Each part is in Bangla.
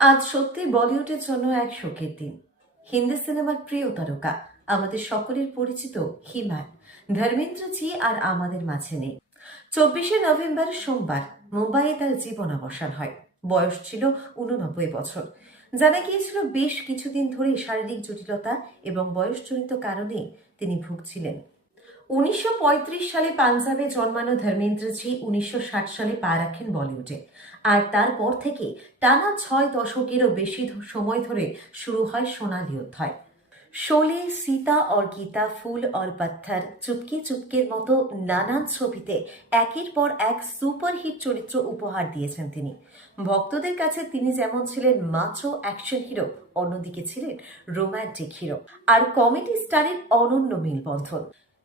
আজ সত্যি বলিউডের জন্য এক শোকের দিন। হিন্দি সিনেমার প্রিয় তারকা, আমাদের সকলের পরিচিত হিমায়ন ধর্মেন্দ্রজি আর আমাদের মাঝে নেই। 24শে নভেম্বর সোমবার মুম্বাইয়ে তার জীবনাবসান হয়। বয়স ছিল 89 বছর। জানা গিয়েছিল বেশ কিছুদিন ধরে শারীরিক জটিলতা এবং বয়সজনিত কারণে তিনি ভুগছিলেন। 1935 সালে পাঞ্জাবে জন্মানো ধর্মেন্দ্রজি 1960 সালে পা রাখেন বলিউডে। আর তারপর থেকে টানা 6 দশকেরও বেশি সময় ধরে শুরু হয় সোনালী অধ্যায়। শোলে, সীতা और গীতা, ফুল और পাথর, চুপকে চুপকের মতো নানান ছবিতে একের পর এক সুপারহিট চরিত্র উপহার দিয়েছেন তিনি। ভক্তদের কাছে তিনি যেমন ছিলেন মাচো অ্যাকশন হিরো, অন্যদিকে ছিলেন রোমান্টিক হিরো আর কমেডি স্টারের অনন্য মেলবন্ধন।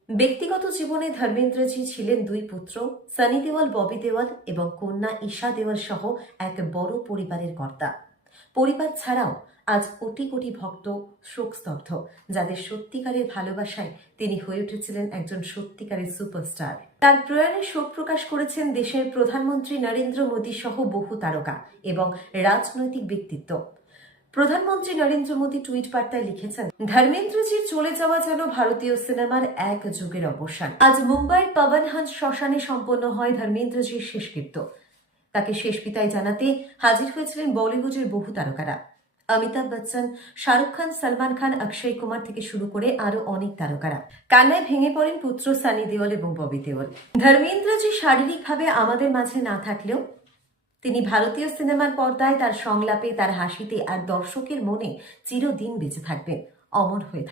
ব্যক্তিগত জীবনে ধর্মেন্দ্রজি ছিলেন দুই পুত্র, সানি দেওয়াল, ববি দেওয়াল এবং কন্যা ঈশা দেওয়াল সহ এক বড় পরিবারের কর্তা। পরিবার ছাড়াও আজ কোটি কোটি ভক্ত শোকস্তব্ধ, যাদের সত্যিকারের ভালোবাসায় তিনি হয়ে উঠেছিলেন একজন সত্যিকারের সুপারস্টার। তার প্রয়াণে শোক প্রকাশ করেছেন দেশের প্রধানমন্ত্রী নরেন্দ্র মোদী সহ বহু তারকা এবং রাজনৈতিক ব্যক্তিত্ব। প্রধানমন্ত্রী নরেন্দ্র মোদী টুইট বার্তায় লিখেছেন, ধর্মেন্দ্রজির চলে যাওয়া যেন ভারতীয় সিনেমার এক যুগের অবসান। আজ মুম্বাইয়ের পবনহঞ্জ শ্মশানে সম্পন্ন হয় ধর্মেন্দ্রজির শেষকৃত্য। তাকে শেষ বিদায় জানাতে হাজির হয়েছিলেন বলিউডের বহু তারকারা। অমিতাভ বচ্চন, শাহরুখ খান, সলমান খান, অক্ষয় কুমার থেকে শুরু করে আরো অনেক তারকারা। কান্নায় ভেঙে পড়েন পুত্র সানি দেওয়াল এবং ববি দেওয়াল। ধর্মেন্দ্রজি শারীরিকভাবে আমাদের মাঝে না থাকলেও তিনি ভারতীয় সিনেমার পর্দায় তার সংলাপে, তার হাসিতে আর দর্শকের মনে চিরদিন বেঁচে থাকবেন, অমর হয়ে থাকবেন।